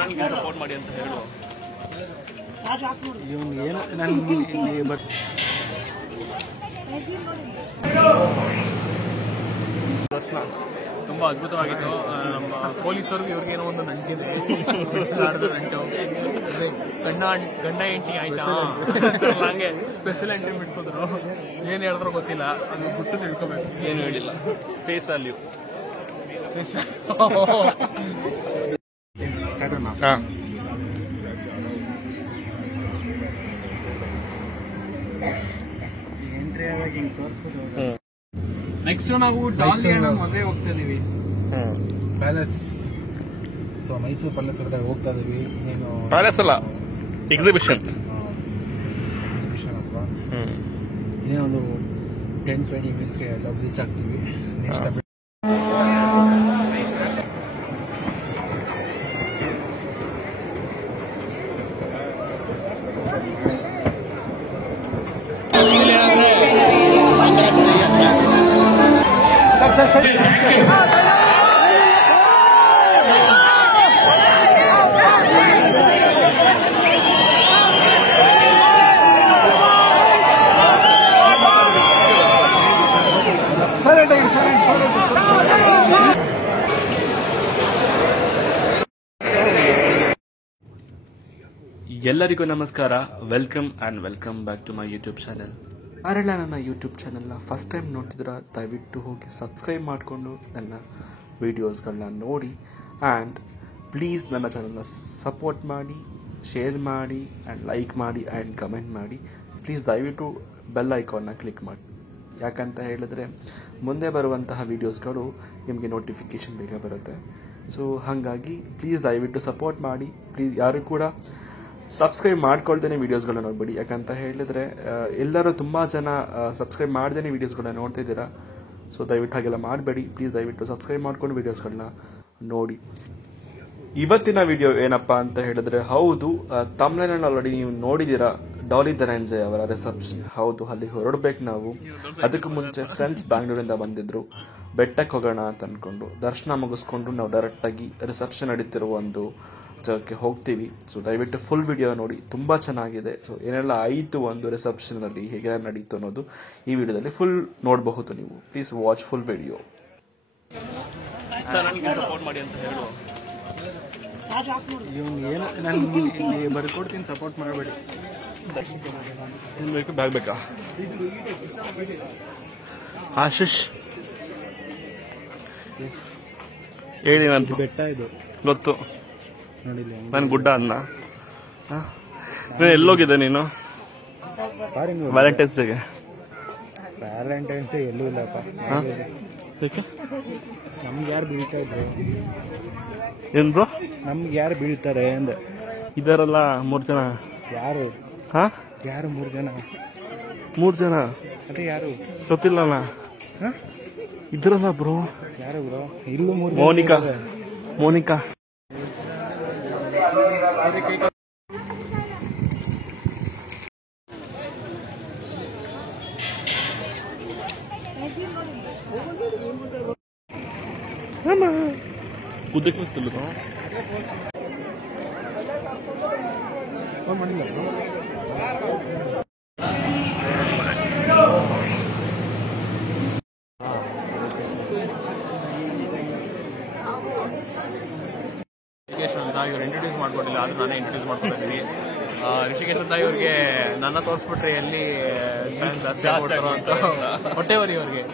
ನನಗೆ ಸಪೋರ್ಟ್ ಮಾಡಿ ಅಂತ ಹೇಳು. ಇವನು ಏನೋ ನನಗೆ ಬಟ್ ತುಂಬ ಅದ್ಭುತವಾಗಿತ್ತು. ನಮ್ಮ ಪೊಲೀಸರಿಗೂ ಇವ್ರಿಗೇನೋ ಒಂದು ನಂಟಿದೆ, ನಂಟು. ಗಂಡ ಹೆಂಡತಿ ಆಯ್ತಾ ಹಂಗೆ ಸ್ಪೆಷಲ್ ಎಂಟ್ರಿ ಬಿಡ್ಸಿದ್ರು. ಏನು ಹೇಳಿದ್ರು ಗೊತ್ತಿಲ್ಲ, ಅದು ಬಿಟ್ಟು ತಿಳ್ಕೊಬೇಕು. ಏನು ಹೇಳಿಲ್ಲ, ಫೇಸ್ ವ್ಯಾಲ್ಯೂ. ನೆಕ್ಸ್ಟ್ ನಾವು ಡಾಲಿಯನ್ನ ಮದುವೆ ಹೋಗ್ತಾ ಇದೀವಿ. ಪ್ಯಾಲೇಸ್. ಸೊ ಮೈಸೂರು ಪ್ಯಾಲೇಸ್ ಹೊರಗಡೆ ಹೋಗ್ತಾ ಇದೀವಿ. ನೀನು ಪ್ಯಾಲೇಸ್ ಅಲ್ಲ, ಎಕ್ಸಿಬಿಷನ್ ಅಲ್ವಾ? ಇನ್ನೇನೊಂದು 10-20 ಮಿನಿಟ್ಸ್ಗೆ ರೀಚ್ ಆಗ್ತೀವಿ. ನೆಕ್ಸ್ಟ್ ಸರಿ ಎಲ್ಲರಿಗೂ ನಮಸ್ಕಾರ. Welcome back to my YouTube channel. ಯಾರೆಲ್ಲ ನನ್ನ ಯೂಟ್ಯೂಬ್ ಚಾನೆಲ್ನ ಫಸ್ಟ್ ಟೈಮ್ ನೋಡ್ತಿದ್ದೀರಾ, ದಯವಿಟ್ಟು ಹೋಗಿ ಸಬ್ಸ್ಕ್ರೈಬ್ ಮಾಡಿಕೊಂಡು ನನ್ನ ವೀಡಿಯೋಸ್ಗಳನ್ನ ನೋಡಿ. ಆ್ಯಂಡ್ ಪ್ಲೀಸ್ ನನ್ನ ಚಾನೆಲ್ನ ಸಪೋರ್ಟ್ ಮಾಡಿ, ಶೇರ್ ಮಾಡಿ ಆ್ಯಂಡ್ ಲೈಕ್ ಮಾಡಿ ಆ್ಯಂಡ್ ಕಮೆಂಟ್ ಮಾಡಿ. ಪ್ಲೀಸ್ ದಯವಿಟ್ಟು ಬೆಲ್ ಐಕಾನ್ನ ಕ್ಲಿಕ್ ಮಾಡಿ. ಯಾಕಂತ ಹೇಳಿದ್ರೆ ಮುಂದೆ ಬರುವಂತಹ ವೀಡಿಯೋಸ್ಗಳು ನಿಮಗೆ ನೋಟಿಫಿಕೇಷನ್ ಬೇಗ ಬರುತ್ತೆ. ಸೊ ಹಾಗಾಗಿ ಪ್ಲೀಸ್ ದಯವಿಟ್ಟು ಸಪೋರ್ಟ್ ಮಾಡಿ. ಪ್ಲೀಸ್ ಯಾರು ಕೂಡ ಸಬ್ಸ್ಕ್ರೈಬ್ ಮಾಡ್ಕೊಳ್ದೇನೆ ವೀಡಿಯೋಸ್ಗಳನ್ನ ನೋಡಬೇಡಿ. ಯಾಕಂತ ಹೇಳಿದ್ರೆ ಎಲ್ಲರೂ ತುಂಬ ಜನ ಸಬ್ಸ್ಕ್ರೈಬ್ ಮಾಡ್ದೇನೆ ವೀಡಿಯೋಸ್ಗಳನ್ನ ನೋಡ್ತಿದ್ದೀರಾ. ಸೊ ದಯವಿಟ್ಟು ಹಾಗೆಲ್ಲ ಮಾಡಬೇಡಿ. ಪ್ಲೀಸ್ ದಯವಿಟ್ಟು ಸಬ್ಸ್ಕ್ರೈಬ್ ಮಾಡ್ಕೊಂಡು ವೀಡಿಯೋಸ್ಗಳನ್ನ ನೋಡಿ. ಇವತ್ತಿನ ವಿಡಿಯೋ ಏನಪ್ಪ ಅಂತ ಹೇಳಿದ್ರೆ, ಹೌದು ತಮಿಳ್ನಾಡಿನಲ್ಲಿ ಆಲ್ರೆಡಿ ನೀವು ನೋಡಿದ್ದೀರಾ, ಡಾಲಿ ಧನಂಜಯ್ ಅವರ ರಿಸೆಪ್ಷನ್. ಹೌದು, ಅಲ್ಲಿ ಹೊರಡ್ಬೇಕು ನಾವು. ಅದಕ್ಕೂ ಮುಂಚೆ ಫ್ರೆಂಡ್ಸ್ ಬ್ಯಾಂಗ್ಳೂರಿಂದ ಬಂದಿದ್ರು. ಬೆಟ್ಟಕ್ಕೆ ಹೋಗೋಣ ಅಂತ ಅಂದ್ಕೊಂಡು ದರ್ಶನ ಮುಗಿಸ್ಕೊಂಡು ನಾವು ಡೈರೆಕ್ಟಾಗಿ ರಿಸೆಪ್ಷನ್ ನಡೀತಿರುವ ಒಂದು ಜಾಗಕ್ಕೆ ಹೋಗ್ತೀವಿ. ಸೊ ದಯವಿಟ್ಟು ಫುಲ್ ವಿಡಿಯೋ ನೋಡಿ, ತುಂಬ ಚೆನ್ನಾಗಿದೆ. ಸೊ ಏನೆಲ್ಲ ಆಯಿತು ಒಂದು ರಿಸೆಪ್ಷನಲ್ಲಿ, ಹೇಗೆ ನಡೀತು ಅನ್ನೋದು ಈ ವಿಡಿಯೋದಲ್ಲಿ ಫುಲ್ ನೋಡಬಹುದು ನೀವು. Please watch full video. ನನಗೆ ಸಪೋರ್ಟ್ ಮಾಡಿ ಅಂತ ಹೇಳು. ಇವನು ಏನೋ ನನಗೆ ಬರ್ಕೊಡ್ತೀನಿ, ಸಪೋರ್ಟ್ ಮಾಡಬೇಡಿ. ಏನು ಬೇಕು, ಬ್ಯಾಗ್ ಬೇಕಾ? ಆಶೀಶ್ ಹೇಳಿ. ನಾನು ಬೆಟ್ಟ ಇದು ಗೊತ್ತು, ನೋಡಿಲ್ಲ ನಾನು ಗುಡ್ಡ ಅನ್ನ. ಎಲ್ಲೋಗಿದೆ ನೀನು ವ್ಯಾಲೆಂಟೈನ್ಸ್ ಡೇಗೆ? ವ್ಯಾಲೆಂಟೈನ್ಸ್ ಡೇ ಎಲ್ಲೂ ಇಲ್ಲಪ್ಪ. ನಮ್ಗೆ ಯಾರು ಬೀಳ್ತಾ ಇದ್ರು? ಏನ್ ಬ್ರೋ, ನಮ್ಗೆ ಯಾರು ಬೀಳ್ತಾರೆ ಅಂದೆ. ಇದಾರಲ್ಲ 3 ಜನ. ಯಾರು? ಯಾರು 3 ಜನ? 3 ಜನ ಅದೇ ಯಾರು ಗೊತ್ತಿಲ್ಲಲ್ಲ. ಇದ್ರಲ್ಲ ಬ್ರೋ. ಯಾರು ಬ್ರೋ? ಇಲ್ಲೂ 3 ಮೋನಿಕಾ. ಉದ್ದಕ್ಕೆ ಗೊತ್ತಿಲ್ಲ. ಫೋನ್ ಮಾಡಿಲ್ಲ. ಅಂತ ಇವ್ರು ಇಂಟ್ರೊಡ್ಯೂಸ್ ಮಾಡ್ಕೊಟ್ಟಿಲ್ಲ, ಆದ್ರೂ ನಾನೇ ಇಂಟ್ರೊಡ್ಯೂಸ್ ಮಾಡ್ಕೊಂಡಿದ್ದೀನಿ. ಋಷಿಕೇಶ್ ಅಂತ ಇವ್ರಿಗೆ ನನ್ನ ತೋರಿಸ್ಬಿಟ್ರೆ ಎಲ್ಲಿ ಜಾಸ್ತಿ ಆಗ್ಬಿಡ್ತಾರೋ ಅಂತ ಹೊಟ್ಟೆವರಿ ಇವ್ರಿಗೆ.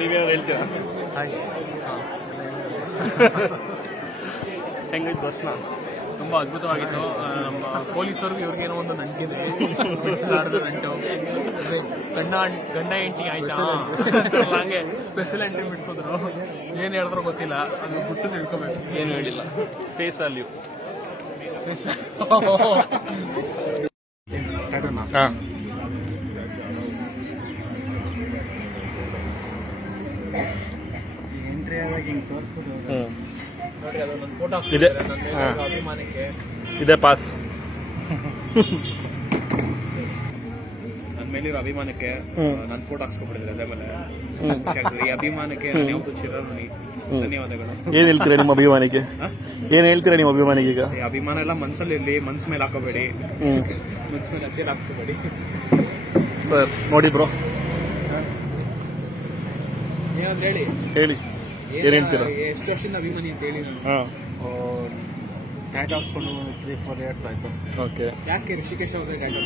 ನೀವೇನು ಹೇಳ್ತೀರಾ? ಹೆಂಗಿತ್ತು ದರ್ಶನ? ತುಂಬ ಅದ್ಭುತವಾಗಿತ್ತು. ನಮ್ಮ ಪೊಲೀಸರಿಗೂ ಇವ್ರಿಗೇನೋ ಒಂದು ನಂಟಿದೆ, ನಂಟು. ಗಂಡ ಹೆಂಡತಿ ಆಯ್ತಾ ಹಂಗೆ ಸ್ಪೆಷಲ್ ಎಂಟ್ರಿ ಬಿಡ್ಸಿದ್ರು. ಏನು ಹೇಳಿದ್ರು ಗೊತ್ತಿಲ್ಲ, ಅದು ಬಿಟ್ಟು ತಿಳ್ಕೊಬೇಕು. ಏನು ಹೇಳಿಲ್ಲ, ಫೇಸ್ ವ್ಯಾಲ್ಯೂ. ಎಂಟ್ರಿ ಆದಾಗ ಹಿಂಗೆ ತೋರಿಸ್ಬೋದು ನೋಡಿ, ಅದೊಂದು ಫೋಟೋ ಇದೆ ಅಭಿಮಾನಕ್ಕೆ. ಇದೆ ಪಾಸ್. ಮೇಲಿರೋ ಅಭಿಮಾನಕ್ಕೆ ನನ್ನ ಫೋಟೋ ಹಾಕ್ಸ್ಕೊಬಿಟ್ಟಿದ್ರೆ ಅದೇ ಮೇಲೆ ಈ ಅಭಿಮಾನಕ್ಕೆ ಯಾವತ್ತು ಚಿರಋಣಿ. ಧನ್ಯವಾದಗಳು. ಏನ್ ಹೇಳ್ತೀರಾ ನಿಮ್ಮ ಅಭಿಮಾನಿಗೆ? ಏನ್ ಹೇಳ್ತೀರಾ ನಿಮ್ಮ ಅಭಿಮಾನಿಗೆ? ಈಗ ಈ ಅಭಿಮಾನ ಎಲ್ಲ ಮನ್ಸಲ್ಲಿ ಇರ್ಲಿ, ಮನ್ಸ್ ಮೇಲೆ ಹಾಕೋಬೇಡಿ, ಮನ್ಸ್ ಮೇಲೆ ಅಚ್ಚೇಲಿ ಹಾಕ್ಕೋಬೇಡಿ ಸರ್. ನೋಡಿ ಬ್ರೋ, ಏನಂದ್ರೆ ಹೇಳಿ ಏನ್ ಹೇಳ್ತೀರಾ? ಎಷ್ಟು ವರ್ಷದಿಂದ ಅಭಿಮಾನಿ ಅಂತ ಹೇಳಿ ನಾನು ಟ್ಯಾಟ್ ಹಾಕ್ಸ್ಕೊಂಡು 3-4 years ಆಯ್ತು. ಓಕೆ. ಯಾಕೆ ಋಷಿಕೇಶ್ ಅವ್ರಿಗೆ ಟ್ಯಾಟ್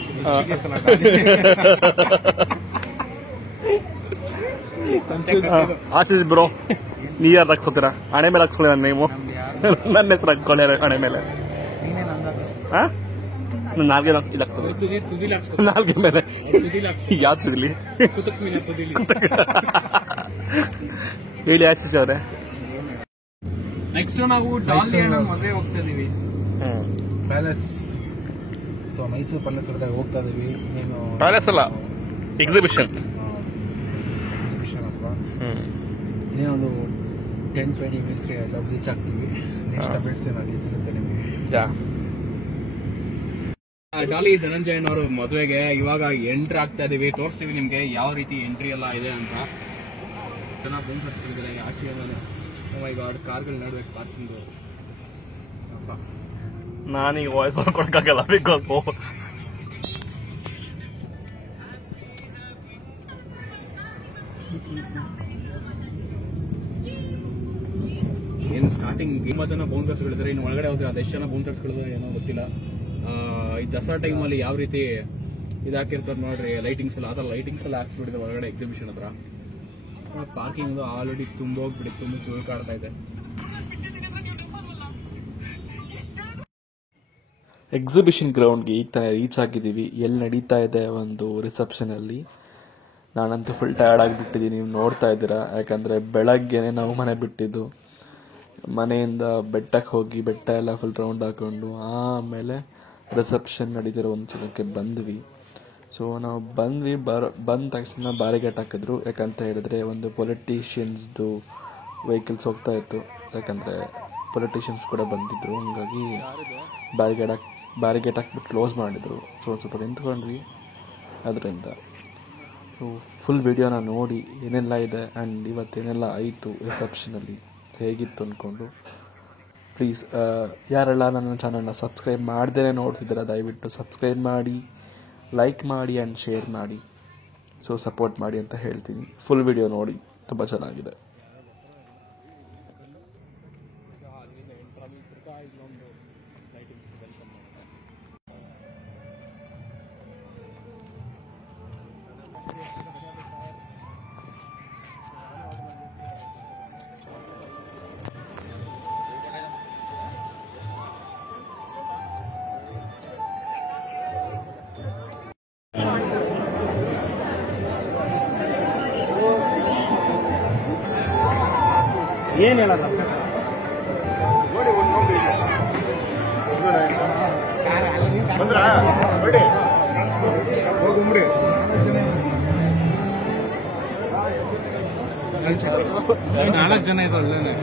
ಆಶೀಶ್ ಬ್ರೋ, ನೀ ಯಾರು ಹಾಕ್ಸ್ಕೊತೀರಾ? ಹಣೆ ಮೇಲೆ ಹಾಕ್ಸ್ಕೊಳ್ಳಿ ನನ್ನ ನೇಮು, ನನ್ನ ಹೆಸರು ಹಾಕ್ಸ್ಕೊಳ್ಳಿ ಹಣೆ ಮೇಲೆ. ನಾಲ್ಗೆ ಇಲ್ಲ ನಾಲ್ಗೆ ಮೇಲೆ ಯಾವ್ದು ತಿದ್ಲಿ? ಹೇಳಿ ಆಶೀಶ್ ಅವರೇ. ನೆಕ್ಸ್ಟ್ ನಾವು ಡಾಲಿ ಅಣ್ಣ ಮದುವೆ ಹೋಗ್ತಾ ಇದೀವಿ, ಪ್ಯಾಲೇಸ್. ಸೊ ಮೈಸೂರು ಪ್ಯಾಲೇಸ್ ಹೊರಗಡೆ ಹೋಗ್ತಾ ಇದೀವಿ. ನೀನು ಪ್ಯಾಲೇಸ್ ಅಲ್ಲ, ಎಕ್ಸಿಬಿಷನ್ ಅಲ್ವಾ? ಇನ್ನೇನೊಂದು 10-20 minutesಗೆ ಎಲ್ಲ ರೀಚ್ ಆಗ್ತೀವಿ. ನೆಕ್ಸ್ಟ್ ಅಪ್ಡೇಟ್ಸ್ ಏನಾದ್ರು ಸಿಗುತ್ತೆ ನಿಮಗೆ. ಡಾಲಿ ಧನಂಜಯನ್ ಅವರು ಮದುವೆಗೆ ಇವಾಗ ಎಂಟ್ರಿ ಆಗ್ತಾ ಇದೀವಿ. ತೋರಿಸ್ತೀವಿ ನಿಮ್ಗೆ ಯಾವ ರೀತಿ ಎಂಟ್ರಿ ಎಲ್ಲ ಇದೆ ಅಂತ. ಜನ ಬಂದ್ಸರ್ಸ್ತಿದ್ದಾರೆ ಆಚೆ ಮೇಲೆ. ಈಗ ಕಾರ್ಗಳು ನೋಡ್ಬೇಕು ಪಾರ್ಕಿಂಗ್. ನಾನೀಗ ವಾಯ್ಸ್ ಕೊಡಕ್ಕಾಗಲ್ಲ, ಬಿಕಾಸ್ ಏನು ಸ್ಟಾರ್ಟಿಂಗ್ ತುಂಬಾ ಜನ ಬೌನ್ಸರ್ಸ್ಗಳಿದ್ದಾರೆ. ಇನ್ನು ಒಳಗಡೆ ಹೋದ್ರೆ ಅದೆಷ್ಟು ಜನ ಬೌನ್ಸರ್ಸ್ಗಳಿದ್ದಾರೆ ಏನೋ ಗೊತ್ತಿಲ್ಲ. ಈ ದಸರಾ ಟೈಮಲ್ಲಿ ಯಾವ ರೀತಿ ಇದಾಕಿರ್ತಾರೆ ನೋಡ್ರಿ, ಲೈಟಿಂಗ್ಸ್ ಎಲ್ಲ. ಅದರ ಲೈಟಿಂಗ್ಸ್ ಎಲ್ಲ ಹಾಕ್ಸ್ಬಿಟ್ಟಿದೆ ಒಳಗಡೆ ಎಕ್ಸಿಬಿಷನ್ ಹತ್ರ. ಪಾರ್ಕಿಂಗ್ ಆಲ್ರೆಡಿ ತುಂಬ ಹೋಗ್ಬಿಡಿ, ತುಂಬ ತುಳ್ಕಾಡ್ತಾ ಇದೆ. ಎಕ್ಸಿಬಿಷನ್ ಗ್ರೌಂಡ್ಗೆ ಈಗ ತಾನೇ ರೀಚ್ ಆಗಿದ್ದೀವಿ. ಎಲ್ಲಿ ನಡೀತಾ ಇದೆ ಒಂದು ರಿಸೆಪ್ಷನ್ ಅಲ್ಲಿ. ನಾನಂತೂ ಫುಲ್ ಟಯರ್ಡ್ ಆಗಿಬಿಟ್ಟಿದ್ದೀನಿ, ನೀವು ನೋಡ್ತಾ ಇದ್ದೀರಾ. ಯಾಕಂದರೆ ಬೆಳಗ್ಗೆನೆ ನಾವು ಮನೆ ಬಿಟ್ಟಿದ್ದು. ಮನೆಯಿಂದ ಬೆಟ್ಟಕ್ಕೆ ಹೋಗಿ ಬೆಟ್ಟ ಎಲ್ಲ ಫುಲ್ ರೌಂಡ್ ಹಾಕೊಂಡು ಆಮೇಲೆ ರಿಸೆಪ್ಷನ್ ನಡೀತಿರೋ ಒಂದು ಜಾಗಕ್ಕೆ ಬಂದ್ವಿ. ಸೊ ನಾವು ಬಂದ ತಕ್ಷಣ ಬ್ಯಾರಿಗೇಟ್ ಹಾಕಿದ್ರು. ಯಾಕಂತ ಹೇಳಿದ್ರೆ ಒಂದು ಪೊಲಿಟಿಷಿಯನ್ಸ್ದು ವೆಹಿಕಲ್ಸ್ ಹೋಗ್ತಾ ಇತ್ತು. ಯಾಕಂದರೆ ಪೊಲಿಟಿಷಿಯನ್ಸ್ ಕೂಡ ಬಂದಿದ್ರು, ಹಂಗಾಗಿ ಬ್ಯಾರಿಗೇಟ್ ಹಾಕ್ಬಿಟ್ಟು ಕ್ಲೋಸ್ ಮಾಡಿದರು. ಸೊ ಸ್ವಲ್ಪ ನಿಂತ್ಕೊಂಡ್ವಿ ಅದರಿಂದ. ಸೊ ಫುಲ್ ವಿಡಿಯೋನ ನೋಡಿ ಏನೆಲ್ಲ ಇದೆ ಆ್ಯಂಡ್ ಇವತ್ತೇನೆಲ್ಲ ಆಯಿತು ರಿಸೆಪ್ಷನಲ್ಲಿ, ಹೇಗಿತ್ತು ಅಂದ್ಕೊಂಡು. ಪ್ಲೀಸ್ ಯಾರೆಲ್ಲ ನನ್ನ ಚಾನಲ್ನ ಸಬ್ಸ್ಕ್ರೈಬ್ ಮಾಡ್ದೇ ನೋಡ್ತಿದ್ದೀರಾ ದಯವಿಟ್ಟು ಸಬ್ಸ್ಕ್ರೈಬ್ ಮಾಡಿ, ಲೈಕ್ ಮಾಡಿ ಆ್ಯಂಡ್ ಶೇರ್ ಮಾಡಿ. ಸೊ ಸಪೋರ್ಟ್ ಮಾಡಿ ಅಂತ ಹೇಳ್ತೀನಿ. ಫುಲ್ ವಿಡಿಯೋ ನೋಡಿ, ತುಂಬ ಚೆನ್ನಾಗಿದೆ. ಏನು ಹೇಳಲ್ಲ ನಾಲ್ಕು ಜನ ಇದೆ ಒಳ್ಳೆ.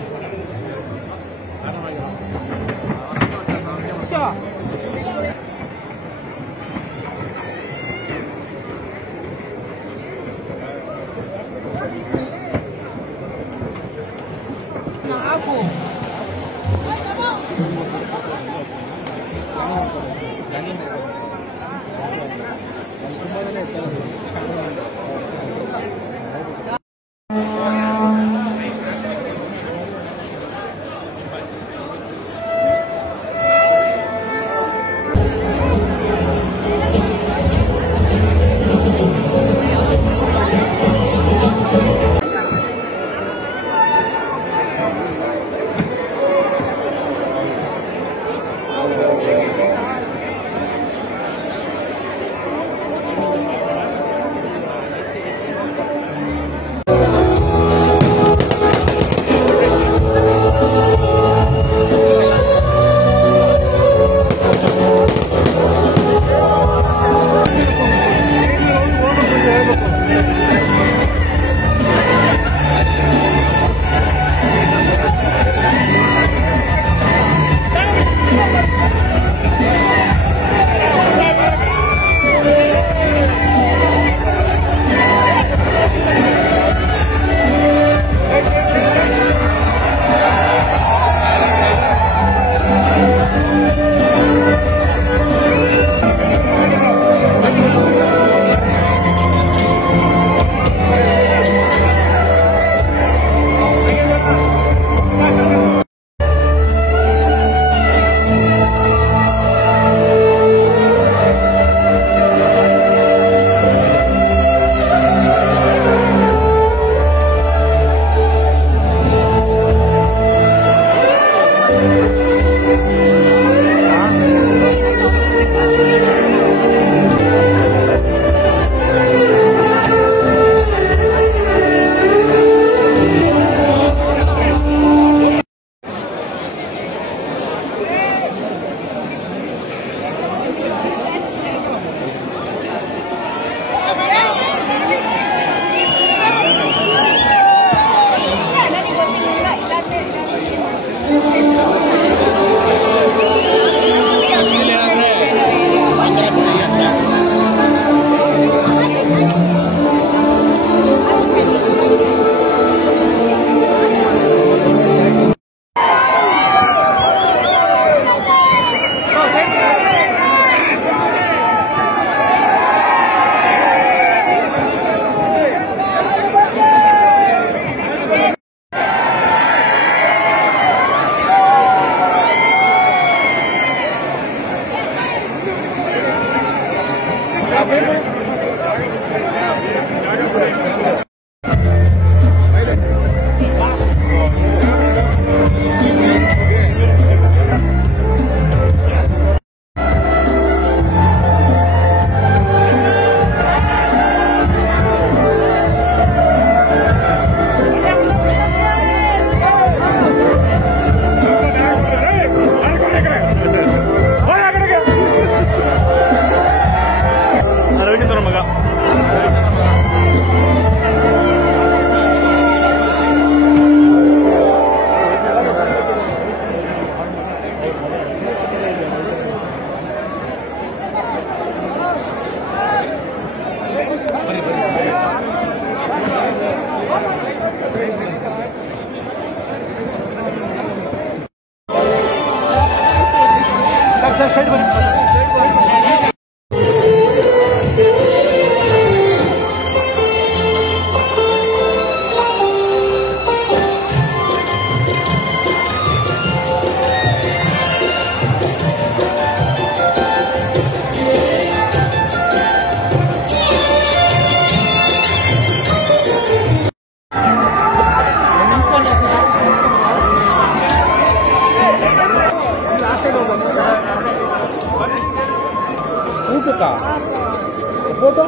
ಫೋಟೋ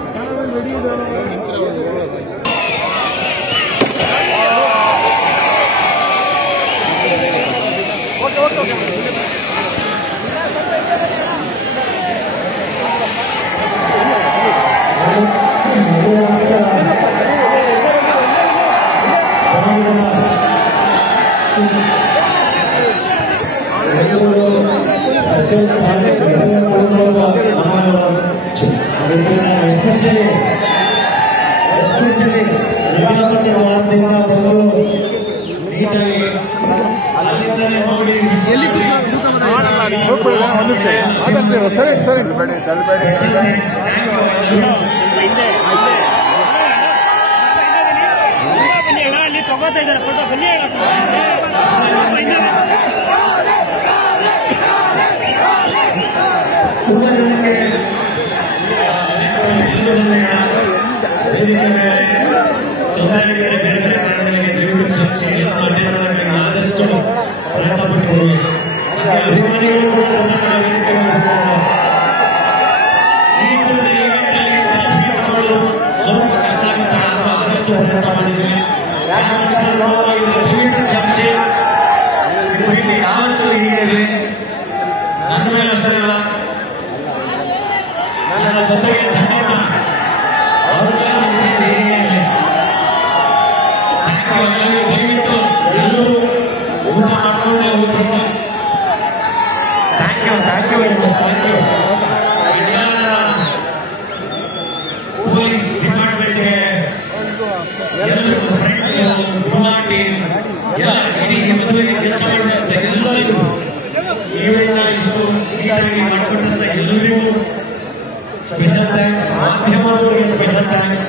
ಸ್ಪೆಷಲ್ ಥ್ಯಾಂಕ್ಸ್, ಮಾಧ್ಯಮದವರಿಗೆ ಸ್ಪೆಷಲ್ ಥ್ಯಾಂಕ್ಸ್,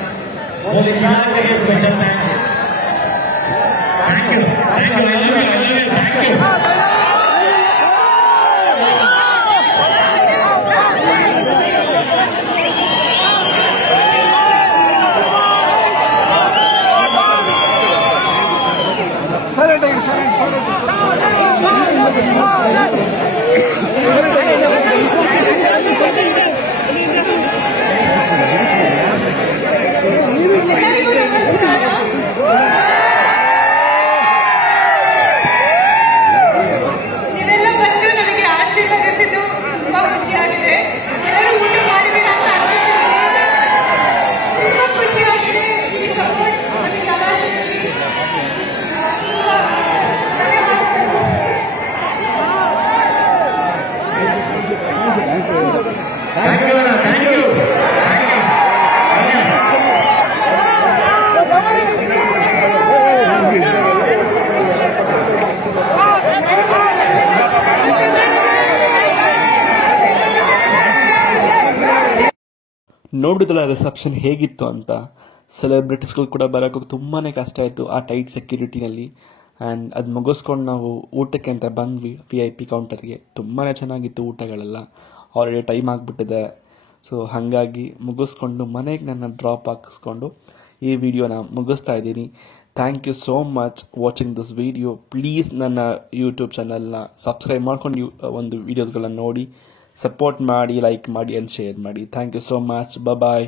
ಪೊಲೀಸ್ ಇಲಾಖೆಗೆ special thanks. Thank you, thank you, I love you, thank you. ನೋಡಿದ್ರಲ್ಲ ರಿಸೆಪ್ಷನ್ ಹೇಗಿತ್ತು ಅಂತ. ಸೆಲೆಬ್ರಿಟೀಸ್ಗಳು ಕೂಡ ಬರೋಕ್ಕೆ ತುಂಬಾ ಕಷ್ಟ ಆಯಿತು ಆ ಟೈಟ್ ಸೆಕ್ಯೂರಿಟಿನಲ್ಲಿ. ಆ್ಯಂಡ್ ಅದು ಮುಗಿಸ್ಕೊಂಡು ನಾವು ಊಟಕ್ಕೆ ಅಂತ ಬಂದ್ವಿ VIP ಕೌಂಟರ್ಗೆ. ತುಂಬಾ ಚೆನ್ನಾಗಿತ್ತು ಊಟಗಳೆಲ್ಲ. ಆಲ್ರೆಡಿ ಟೈಮ್ ಆಗಿಬಿಟ್ಟಿದೆ. ಸೊ ಹಾಗಾಗಿ ಮುಗಿಸ್ಕೊಂಡು ಮನೆಗೆ ನನ್ನ ಡ್ರಾಪ್ ಹಾಕಿಸ್ಕೊಂಡು ಈ ವಿಡಿಯೋನ ಮುಗಿಸ್ತಾ ಇದ್ದೀನಿ. Thank you so much watching this video. Please ನನ್ನ ಯೂಟ್ಯೂಬ್ ಚಾನಲ್ನ ಸಬ್ಸ್ಕ್ರೈಬ್ ಮಾಡ್ಕೊಂಡು ಒಂದು ವೀಡಿಯೋಸ್ಗಳನ್ನ ನೋಡಿ, ಸಪೋರ್ಟ್ ಮಾಡಿ, ಲೈಕ್ ಮಾಡಿ ಆ್ಯಂಡ್ ಶೇರ್ ಮಾಡಿ. Thank you so much. Bye.